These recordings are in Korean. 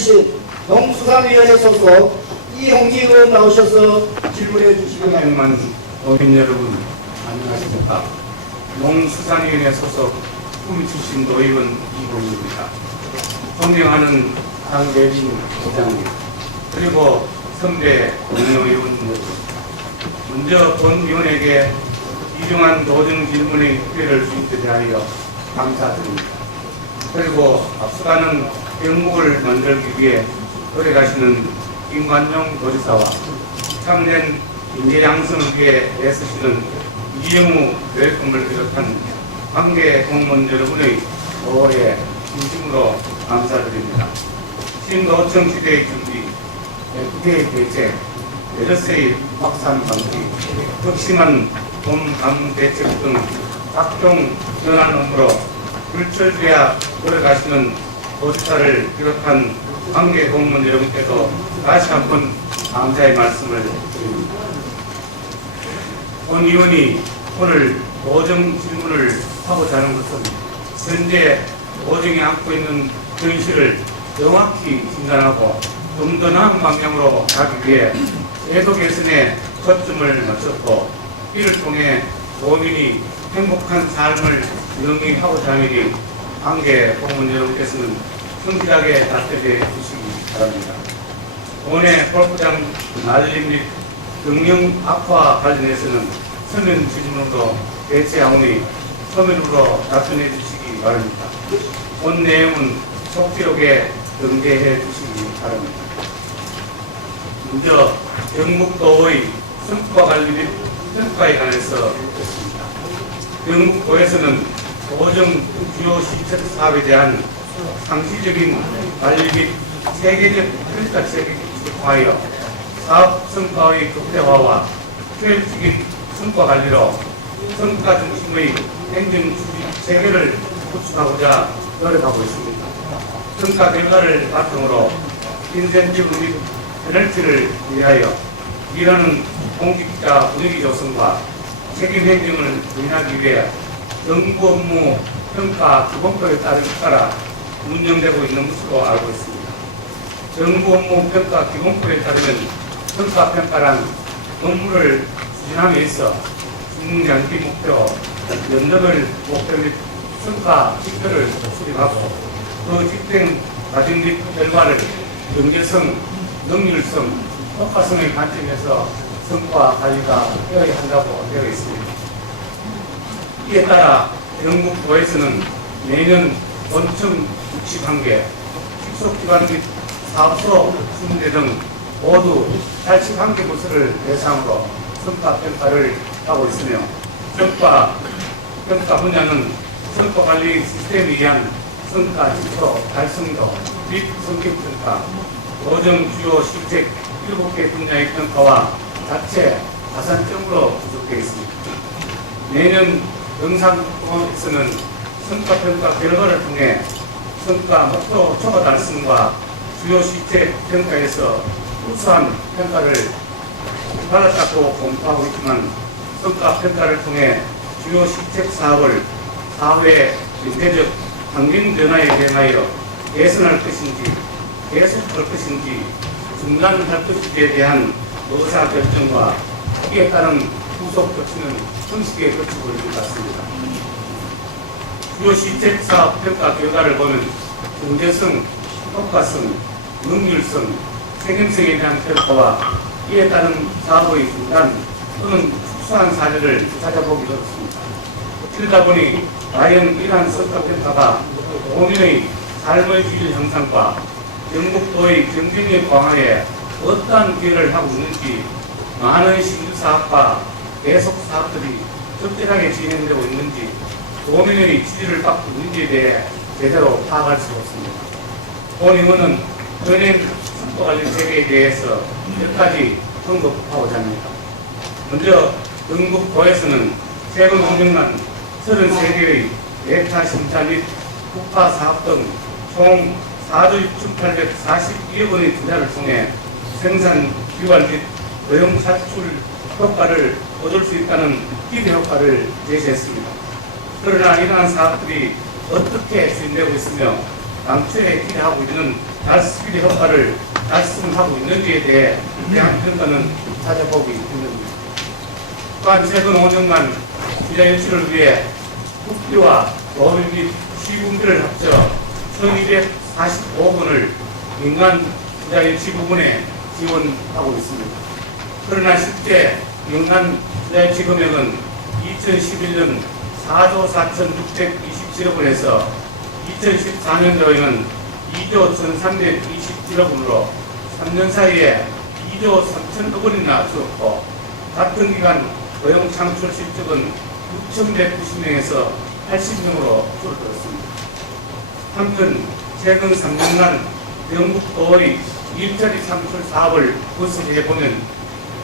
출신 농수산위원회 소속 이홍기 의원 나오셔서 질문해 주시기 바랍니다. 만 어린 여러분 안녕하십니까. 농수산위원회 소속 구미 출신 노의원 이홍기입니다. 존경하는 강대진 부장님 그리고 선배 동료의원 여러분, 먼저 본 위원에게 이중한 도정 질문의 기회를 주신 데 대하여 감사드립니다. 그리고 앞서가는 경북을 만들기 위해 노력하시는 김관용 도지사와 참된 인재 양성을 위해 애쓰시는 이영우 교육감을 비롯한 관계 공무원 여러분의 보호에 진심으로 감사드립니다. 신도청 시대의 준비, FTA 대책, 에러세이 확산 방지, 극심한 봄감 대책 등 각종 전환 업무로 불철주야 노력하시는 도지사를 비롯한 관계 공무원 여러분께도 다시 한번 감사의 말씀을 드립니다. 본 의원이 오늘 도정 질문을 하고자 하는 것은 현재 도정이 안고 있는 현실을 정확히 진단하고 좀 더 나은 방향으로 가기 위해 제도 개선에 초점을 맞췄고 이를 통해 도민이 행복한 삶을 영위하고자 하니 관계 공무원 여러분께서는 성실하게 답변해 주시기 바랍니다. 오늘 골프장 날림 및 경영 악화 관련해서는 서면 질문으로 대체하오니 서면으로 답변해 주시기 바랍니다. 본 내용은 속기록에 등재해 주시기 바랍니다. 먼저 경북도의 성과관리 및 평가에 관해서 듣습니다. 경북도에서는 도정 주요 시책 사업에 대한 상시적인 관리 및 체계적 평가책을 구축하여 사업 성과의 극대화와 효율적인 성과 관리로 성과 중심의 행정 추진 체계를 구축하고자 노력하고 있습니다. 성과 결과를 바탕으로 인센티브 및 페널티를 위하여 일하는 공직자 분위기 조성과 책임 행정을 부인하기 위해 정부 업무 평가 기본법에 따라 운영되고 있는 것으로 알고 있습니다. 정부 업무 평가 기본법에 따르면 성과 평가란 업무를 추진함에 있어 중장기 목표, 연도별 목표 및 성과 지표를 수립하고 그 집행 과정 및 결과를 경제성, 능률성, 효과성의 관점에서 성과 관리가 되어야 한다고 되어 있습니다. 이에 따라 경북도에서는 매년 원청 61개, 직속기관 및 사업소 20대 등 모두 81개 부서를 대상으로 성과평가를 하고 있으며 성과평가 분야는 성과관리 시스템에 의한 성과지표 달성도 및 성격평가, 도정 주요 실책 7개 분야의 평가와 자체 가산점으로 부족되어 있습니다. 내년 경상도에서는 성과평가 결과를 통해 성과 목표 초과 달성과 주요 실책 평가에서 우수한 평가를 받았다고 공표하고 있지만 성과평가를 통해 주요 실책 사업을 사회 경제적 환경 변화에 대하여 개선할 것인지 계속할 것인지 중단할 것인지에 대한 의사결정과 이에 따른 후속 조치는 형식에 거치고 있는 것 같습니다. 주요 실책 사업 평가 결과를 보면 경제성, 효과성, 능률성, 책임성에 대한 평가와 이에 따른 사업의 중단 또는 축소한 사례를 찾아보기 어렵습니다. 그러다 보니 과연 이러한 성과평가가 도민의 삶의 질 향상과 경북도의 경쟁력 강화에 어떠한 기여를 하고 있는지 많은 신규사업과 계속사업들이 적절하게 진행되고 있는지 도민의 지지를 받고 있는지에 대해 제대로 파악할 수 없습니다. 본 의원은 현행 성과관리 체계에 대해서 몇 가지 언급하고자 합니다. 먼저 경북도에서는 최근 5년간 33개의 예타 심사 및 국가사업 등 총 4조 6,842억 원의 투자를 통해 생산, 기관 및 고용 사출 효과를 얻을 수 있다는 기대 효과를 제시했습니다. 그러나 이러한 사업들이 어떻게 진행되고 있으며 당초에 기대하고 있는 가스비리 효과를 달성하고 있는지에 대해 대한 평가는 찾아보기 힘듭니다. 또한 최근 5년간 투자 유치를 위해 국비와 법인 및 시군비를 합쳐 1245원을 민간 투자 유치 부분에 지원하고 있습니다. 그러나 실제 민간 투자 유치 금액은 2011년 4조 4,627억 원에서 2014년도에는 2조 1,327억 원으로 3년 사이에 2조 3천억 원이나 줄었고, 같은 기간 고용 창출 실적은 6,190명에서 80명으로 줄어들었습니다. 한편 최근 3년간 영국도의 일자리 창출 사업을 분석해 보면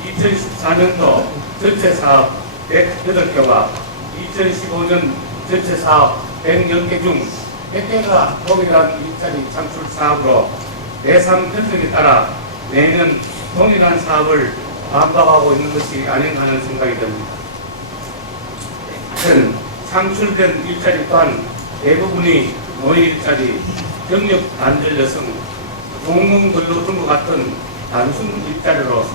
2014년도 전체 사업 108개와 2015년 전체 사업 110개 중 100개가 동일한 일자리 창출 사업으로 예산 편성에 따라 매년 동일한 사업을 반복하고 있는 것이 아닌가 하는 생각이 듭니다. 창출된 일자리 또한 대부분이 노예 일자리, 경력 단절 여성, 공공근로 등과 같은 단순 일자리로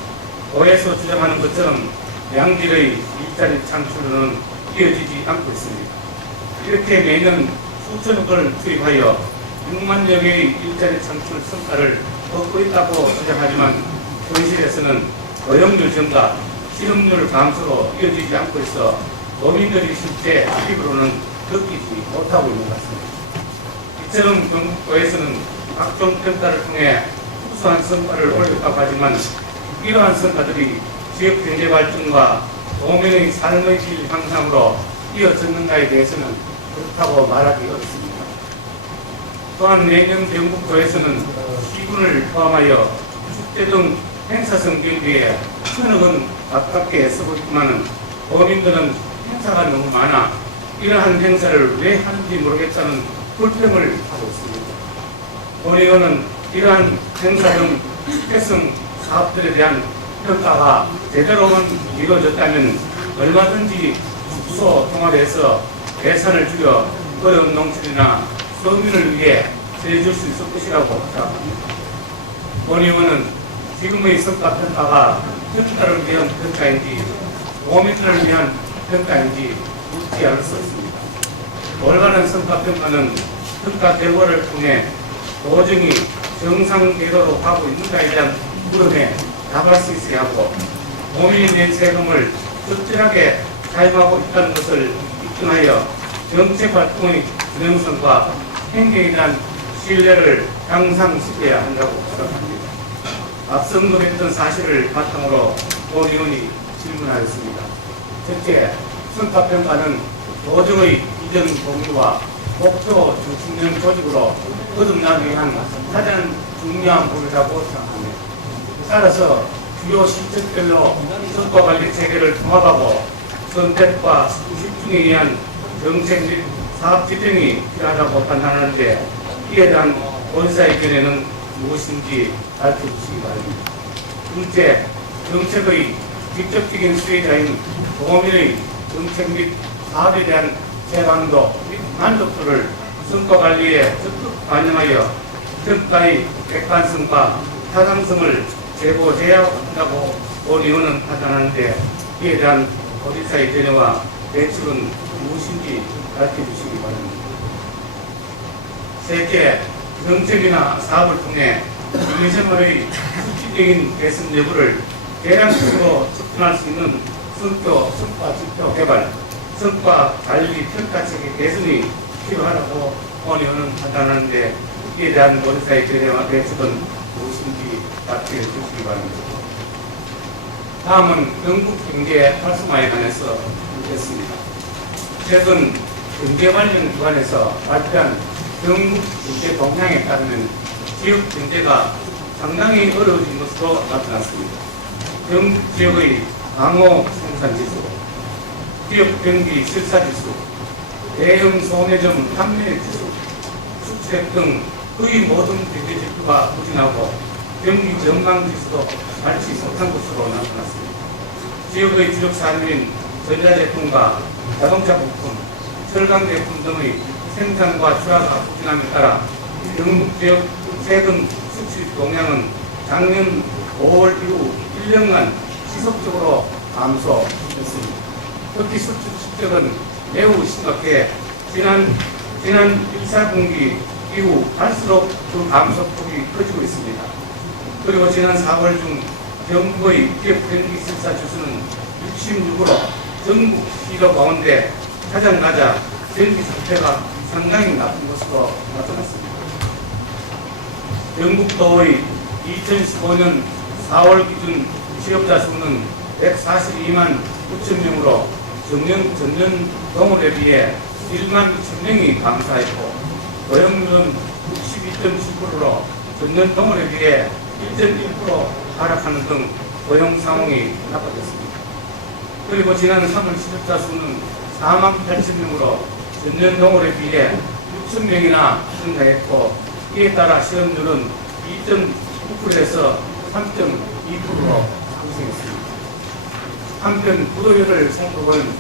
도에서 주장하는 것처럼 양질의 일자리 창출은 이어지지 않고 있습니다. 이렇게 매년 수천억을 투입하여 6만여 개의 일자리 창출 성과를 얻고 있다고 주장하지만 현실에서는 고용률 증가, 실업률 감소로 이어지지 않고 있어 노민들이 실제 피부로는 느끼지 못하고 있는 것 같습니다. 이처럼 경북도에서는 각종 평가를 통해 우수한 성과를 올렸다고 하지만 이러한 성과들이 지역 경제 발전과 도민의 삶의 질 향상으로 이어졌는가에 대해서는 그렇다고 말하기 어렵습니다. 또한 내년 경북도에서는 시군을 포함하여 축제 등 행사성 경비에 천억은 가깝게 쓰고 있지만 도민들은 행사가 너무 많아 이러한 행사를 왜 하는지 모르겠다는 불평을 하고 있습니다. 본의원은 이러한 행사 등 축제성 사업들에 대한 평가가 제대로만 이루어졌다면 얼마든지 숙소 통합해서 예산을 줄여 어려운 농촌이나 서민을 위해 제해줄 수 있을 것이라고 생각합니다. 본의원은 지금의 성과 평가가 평가를 위한 평가인지 도민들을 위한 평가인지 묻지 않을 수 있습니다. 올바른 성과 평가는 평가 결과를 통해 도정이 정상 궤도로 가고 있는가에 대한 물음에 답할 수 있어야 하고, 도민이 낸 세금을 적절하게 사용하고 있다는 것을 입증하여 정책 활동의 균형성과 행정에 대한 신뢰를 향상시켜야 한다고 생각합니다. 앞서 언급했던 사실을 바탕으로 본 의원이 질문하였습니다. 첫째, 성과평가는 도정의 이전 공유와 목표 중심형 조직으로 거듭나기 위한 가장 중요한 부분이라고 생각합니다. 따라서 주요 실적별로 성과관리 체계를 통합하고 선택과 집중에 의한 정책 및 사업 집행이 필요하다고 판단하는데, 이에 대한 본사의 견해는 무엇인지 밝혀주시기 바랍니다. 둘째, 정책의 직접적인 수혜자인 도민의 정책 및 사업에 대한 재방도 및 만족도를 성과관리에 적극 반영하여 평가의 객관성과 타당성을 제고해야 한다고 본 의원은 판단하는데, 이에 대한 본사의 견해와 대책은 무엇인지 밝혀주시기 바랍니다. 셋째, 정책이나 사업을 통해 주민생활의 실질적인 개선 여부를 계량적으로 측정할 수 있는 성과 지표 개발, 성과 관리 평가 체계 개선이 필요하다고 본 의원은 판단하는데, 이에 대한 본사의 견해와 대책은 무엇인지 밝혀주시기 바랍니다. 다음은 경북 경제 활성화에 관해서 묻겠습니다. 최근 경제 관련 기관에서 발표한 경북 경제 동향에 따르면 지역 경제가 상당히 어려워진 것으로 나타났습니다. 경북 지역의 방호 생산지수, 지역 경기 실사지수, 대형 소매점 판매지수, 수출액 등 거의 모든 경제 지표가 부진하고 경기 전망지수도 밝지 못한 것으로 나타났습니다. 지역의 주력 산업인 전자제품과 자동차 부품, 철강제품 등의 생산과 출하가 부진함에 따라 경북 지역 최근 수출 동향은 작년 5월 이후 1년간 지속적으로 감소했습니다. 특히 수출 실적은 매우 심각해 지난 1사분기 이후 갈수록 그 감소폭이 커지고 있습니다. 그리고 지난 4월 중 정부의 기업 경기 실사 지수는 66으로 전국 시도 가운데 가장 낮아 경기 상태가 상당히 나쁜 것으로 나타났습니다. 영국도의 2015년 4월 기준 취업자 수는 142만 9천 명으로 전년 동월에 비해 1만 2천 명이 감소했고 고용률은 62.7%로 전년 동월에 비해 1.1% 하락하는 등 고용 상황이 나빠졌습니다. 그리고 지난 3월 실업자 수는 4만 8천 명으로 전년 동월에 비해 6천 명이나 증가했고 이에 따라 실업률은 2.9%에서 3.2%로 상승했습니다. 한편 부도율을 살펴보면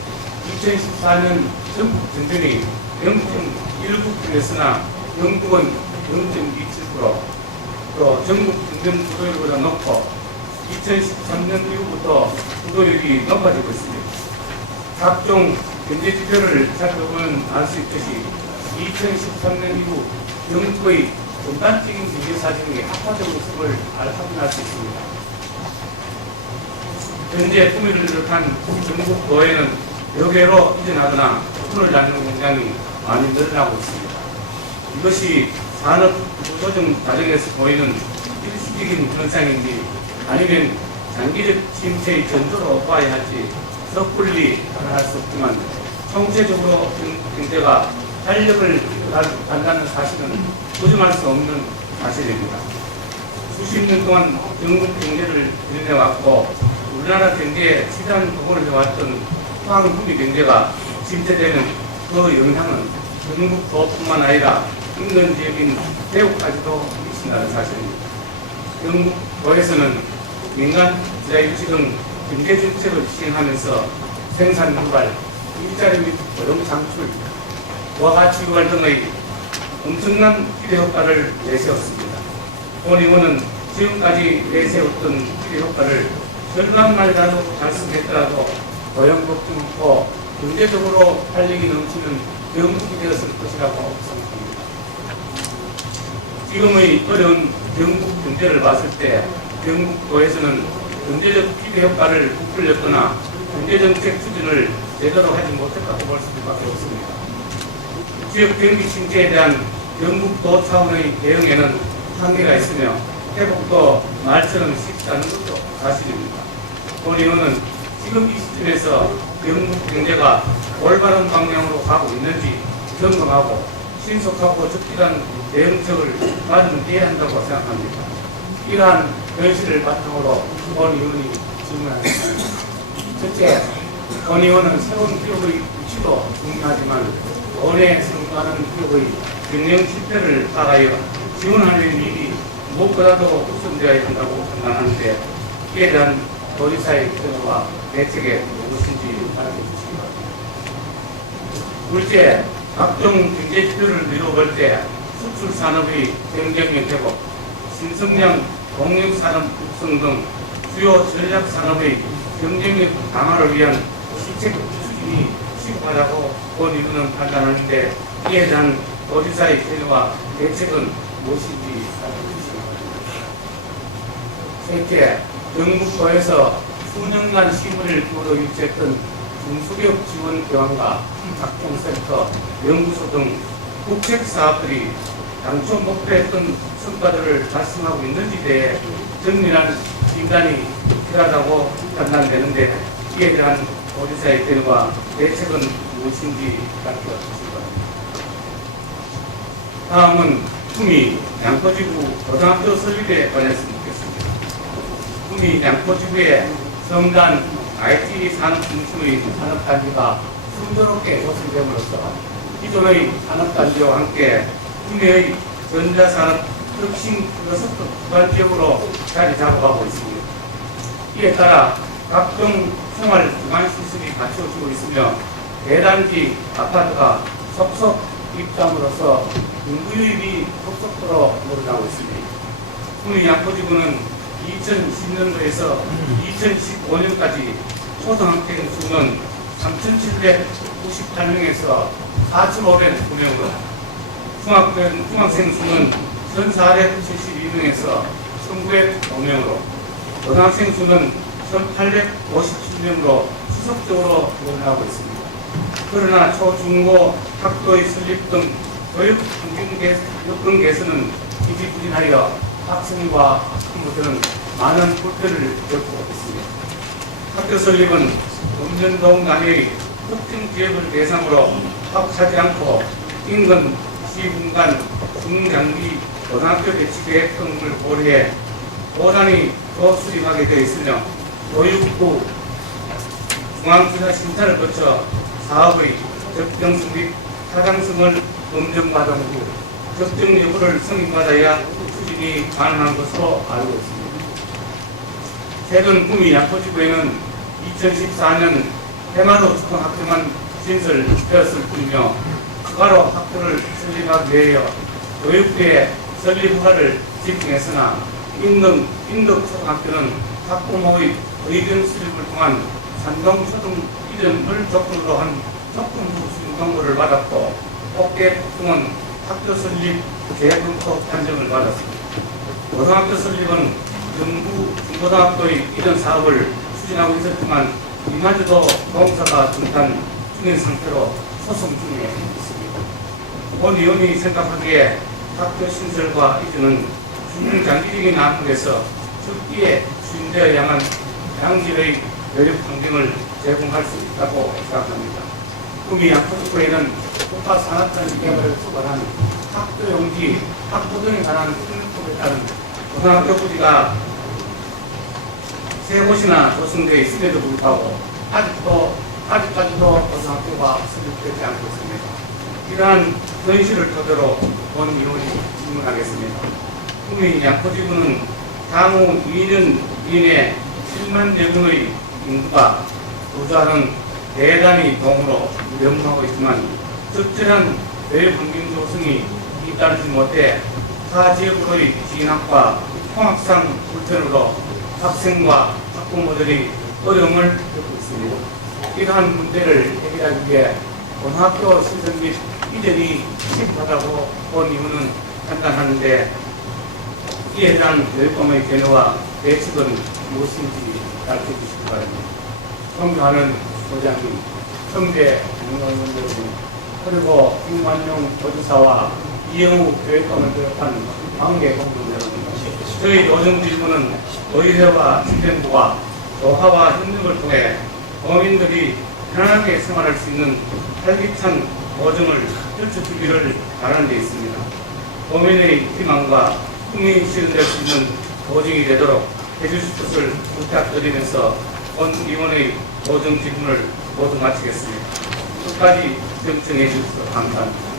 2014년 전국 평균이 0.19%였으나 영국은 0.27%, 또 전국 평균 부도율보다 높고 2013년 이후부터 부도율이 높아지고 있습니다. 각종 경제 지표를 살펴보면 알 수 있듯이 2013년 이후 영국의 전반적인 경제 사정이 악화되고 있음을 확인할 수 있습니다. 현재 품위를 비롯한 전국 도에는 여개로 이전하거나 손을 낳는 공장이 많이 늘어나고 있습니다. 이것이 산업 구조정 과정에서 보이는 일시적인 현상인지 아니면 장기적 침체의 전조로 봐야 할지 섣불리 판단할 수 없지만 총체적으로 경제가 탄력을 갖는다는 사실은 부정할 수 없는 사실입니다. 수십 년 동안 영국 경제를 들여내왔고 우리나라 경제에 시장 도구를 해왔던 포항구미 경제가 침체되는 그 영향은 영국도뿐만 아니라 인근 지역인 대구까지도 미친다는 사실입니다. 영국도에서는 민간 지자유치 등 경제정책을 시행하면서 생산 유발, 일자리 및 고용 창출, 부가가치 유발 등의 엄청난 기대 효과를 내세웠습니다. 본 의원은 지금까지 내세웠던 기대 효과를 절반만이라도 달성했더라도 고용 걱정 없고 경제적으로 활력이 넘치는 영국이 되었을 것이라고 생각합니다. 지금의 어려운 영국 경제를 봤을 때 영국도에서는 경제적 기대 효과를 부풀렸거나 경제정책 추진을 제대로 하지 못했다고 볼 수밖에 없습니다. 지역 경기 침체에 대한 영국도 차원의 대응에는 한계가 있으며 회복도 말처럼 쉽지 않은 것도 사실입니다. 본 의원은 지금 이 시점에서 영국 경제가 올바른 방향으로 가고 있는지 점검하고 신속하고 적절한 대응책을 마련해야 한다고 생각합니다. 이러한 현실을 바탕으로 본 의원이 질문하겠습니다. 첫째, 본 의원은 새로운 기업의 유치도 중요하지만 원에 성공하는 기업의 경영 실패를 따라여 지원하는 일이 무엇보다도 우선되어야 한다고 판단하는데 이에 대한 도지사의 태도와 대책에 무엇인지 알아해 주시기 바랍니다. 둘째, 각종 경제 지표를 미뤄볼 때 수출 산업의 경쟁력 회복, 신성장 공유산업 육성 등 주요 전략 산업의 경쟁력 강화를 위한 시책 추진이 시급하다고 본 의원은 판단하는데 이에 대한 도지사의 태도와 대책은 무엇인지 알아해 주시기 바랍니다. 셋째, 영국도에서 수년간 시물을 기울여 유치했던 중소기업 지원 교환과 각종센터, 연구소 등 국책 사업들이 당초 목표했던 성과들을 달성하고 있는지에 대해 정밀한 진단이 필요하다고 판단되는데 이에 대한 도지사의 태도와 대책은 무엇인지 밝혀주시기 바랍니다. 다음은 구미 양포지구 고등학교 설립에 관해서 묻겠습니다. 구미 양포지구에 성단 IT 산업 중심의 산업단지가 순조롭게 조성됨으로써 기존의 산업단지와 함께 구미의 전자산업 혁신 플러스급 기반 지역으로 자리 잡아가고 있습니다. 이에 따라 각종 생활 기반 시설이 갖춰지고 있으며 대단지 아파트가 속속 입주함으로써 인구 유입이 속속도로 늘어나고 있습니다. 구미 양포지구는 2010년도에서 2015년까지 초등학생 수는 3,798명에서 4,509명으로 중학생 수는 1,472명에서 1,905명으로 고등학생 수는 1,857명으로 지속적으로 늘어나고 있습니다. 그러나 초, 중고, 학교의 설립 등 교육 환경 여건 개선은 지지부진하여 학생과 학부모들은 많은 불편을 겪고 있습니다. 학교 설립은 금전동 단위의 특정 지역을 대상으로 확하지 않고 인근 시군간 중장기 고등학교 배치 계획 등을 고려해 보단이 더 수립하게 되어 있으며 교육부 중앙주사 심사를 거쳐 사업의 적정성 및 타당성을 검증받은 후 적정 여부를 승인받아야 추진이 가능한 것으로 알고 있습니다. 최근 구미 양포지구에는 2014년 해마도 초등학교만 신설되었을 뿐이며 추가로 학교를 설립하기 위하여 교육부에 설립 허가를 집행했으나 인덕 초등학교는 학부모의 의견 수립을 통한 산동 초등 이전을 조건으로 한 조건부 수립 공고를 받았고 옥계폭풍은 학교 설립 계획검토 판정을 받았습니다. 고등학교 설립은 정부 중고등학교의 이전 사업을 추진하고 있었지만 이마저도 공사가 중단 중인 상태로 소송 중에 있습니다. 본 의원이 생각하기에 학교 신설과 이전은 중장기적인 안목에서 적기에 추진되어야만 양질의 교육 환경을 제공할 수 있다고 생각합니다. 구미 양포지구에는 국가산업단 개발을 수반한 학교 용지, 학교 등에 관한 특례법에 따른 고등학교 부지가 세 곳이나 조성되어 있음에도 불구하고 아직까지도 고등학교가 설립되지 않고 있습니다. 이러한 현실을 토대로 본 의원이 질문하겠습니다. 구미 양포지구는 향후 2년 이내 7만여 명의 인구가 도주하는 대단히 동으로 명명하고 있지만 적절한 교육 환경 조성이 잇따르지 못해 타 지역으로의 진학과 통학상 불편으로 학생과 학부모들이 어려움을 겪고 있습니다. 이러한 문제를 해결하기 위해 고등학교 신설 및 이전이 시급하다고 본 이유는 판단하는데 이에 대한 교육감의 견해와 대책은 무엇인지 가르쳐주시기 바랍니다. 존경하는 소장님, 청대 공무원분 여러분, 그리고 김관용 도지사와 이영우 교육감을 비롯한 관계 공무원 여러분, 저희 노정 질문은 의회와 집행부가 조화와 협력을 통해 국민들이 편안하게 생활할 수 있는 활기찬 보증을 펼쳐주기를 바라는 데 있습니다. 국민의 희망과 꿈이 실현될 수 있는 보증이 되도록 해주실 것을 부탁드리면서 본 의원의 보증 질문을 모두 마치겠습니다. 끝까지 경청해 주셔서 감사합니다.